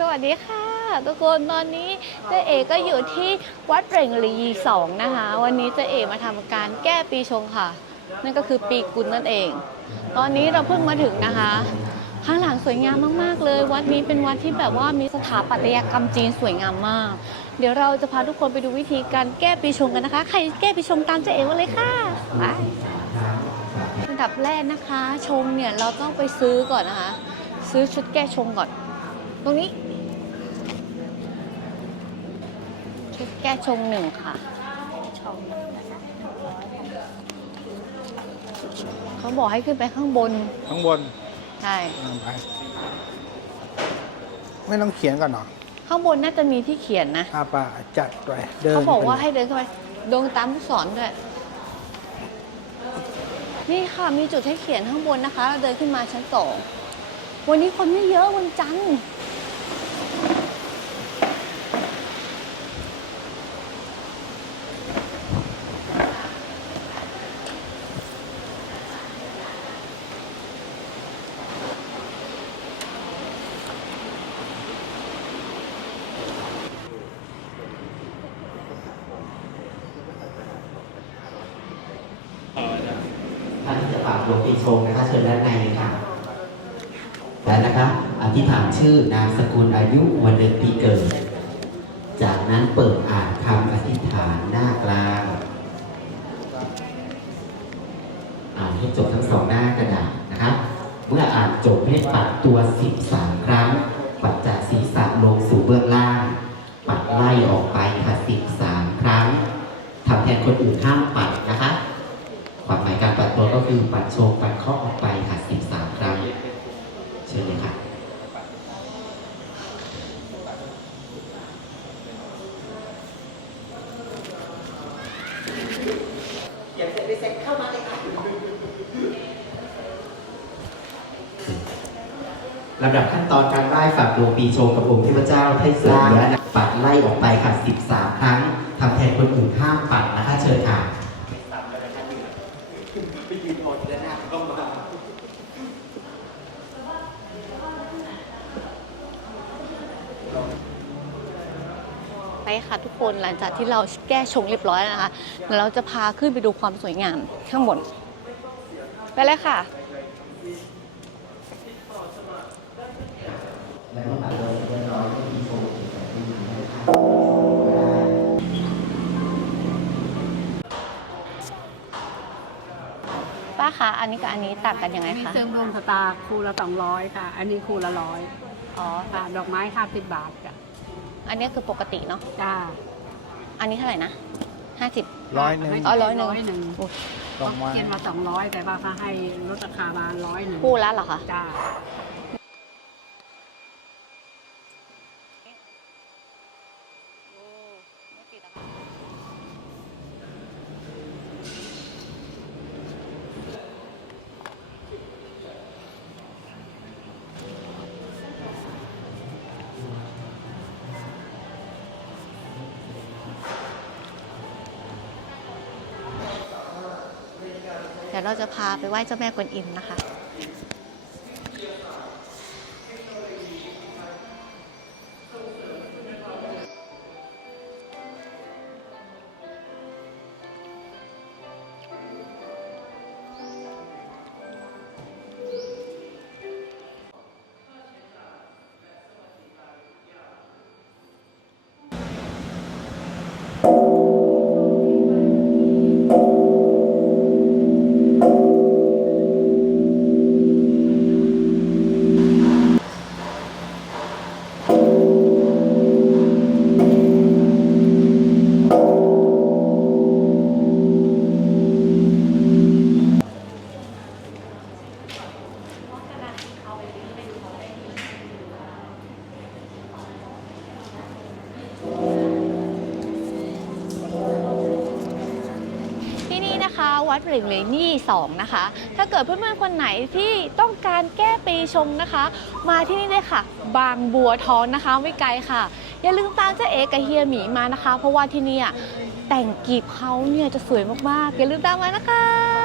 สวัสดีค่ะทุกคนตอนนี้เจ๊เอก็อยู่ที่วัดเปร่งรีสองนะคะ วันนี้เจ๊เอมาทำการแก้ปีชงค่ะ นั่นก็คือปีกุลนั่นเอง ตอนนี้เราเพิ่งมาถึงนะคะ ข้างหลังสวยงามมากๆเลย วัดนี้เป็นวัดที่แบบว่ามีสถาปัตยกรรมจีนสวยงามมาก เดี๋ยวเราจะพาทุกคนไปดูวิธีการแก้ปีชงกันนะคะ ใครแก้ปีชงตามเจ๊เอมาเลยค่ะไปอันดับแรกนะคะ ชงเนี่ยเราต้องไปซื้อก่อนนะคะ ซื้อชุดแก้ชงก่อน ตรงนี้ ชุดแก้ชงหนึ่งค่ะเขาบอกให้ขึ้นไปข้างบน ข้างบนใช่ อ่าไปไม่ต้องเขียนก่อนเหรอข้างบนน่าจะมีที่เขียนนะ อาป่าจัดไปเดินเขาบอกไปว่าลยให้เดินเข้าไปดงตามลูกศรด้วย นี่ค่ะมีจุดให้เขียนข้างบนนะคะ เราเดินขึ้นมาชั้นสอง วันนี้คนไม่เยอะวันจันทร์ ท่านที่จะฝากหลวงปีชงนะคะ เชิญด้านในค่ะและนะคะอธิษฐานชื่อนามสกุลอายุวันเดือนปีเกิด จากนั้นเปิดอ่านคำอธิษฐานหน้ากลาง อ่านให้จบทั้งสองหน้ากระดาษนะครับเมื่ออ่านจบให้ปัดตัว13ครั้ง ปัดจากศีรษะลงสู่เบื้องล่าง ปัดไล่ออกไปค่ะ13ครั้งทำแทนคนอื่นห้ามปัดนะคะ ความหมายการ ปัดตัวก็คือปัดโชงปัดข้อออกไปค่ะ13ครั้ง เชิญเลยค่ะลำดับขั้นตอนการไหว้ฝากดวงปีชงกับองค์เทพเจ้าไทยเสือและปัดไล่ออกไปค่ะ 13 ครั้งทำแทนคนอื่นห้ามปัดนะคะเชิญค่ะ ค่ะทุกคนหลังจากที่เราแก้ชงเรียบร้อยแล้วนะคะเดี๋ยวเราจะพาขึ้นไปดูความสวยงามข้างบน ไปเลยค่ะและเมื่อปัดโดยเรียบร้อยก็ปีชงอีกแบบหนึงนะคะป้าคะอันนี้กับอันนี้ต่างกันยังไงมีคะเสริมดวงชะตาคู่ละสองร้อยค่ะ อันนี้คู่ละร้อยอ๋อค่ะ ดอกไม้ห้าสิบบาทจ้ะ อันนี้คือปกติเนาะ จ้าอันนี้เท่าไหร่นะห้าสิบ ร้อยหนึ่ง อ๋อร้อยหนึ่ง ร้อยหนึ่งดอกไม้เขียนมาสองร้อยแต่ว่าเขาให้ลดราคามาร้อยหนึ่งคู่ละเหรอคะ จ้า ดี๋ยวเราจะพาไปไหว้เจ้าแม่กวนอิมนะคะ วัดเปล่งเลนี่2นะคะ ถ้าเกิดเพื่อนๆคนไหนที่ต้องการแก้ปีชงนะคะ มาที่นี่เลยค่ะ บางบัวทองนะคะไม่ไกลค่ะ อย่าลืมตามเจ้าเอกกับเฮียหมีมานะคะ เพราะว่าที่นี่แต่งกีบเขาเนี่ยจะสวยมากๆ อย่าลืมตามมานะคะ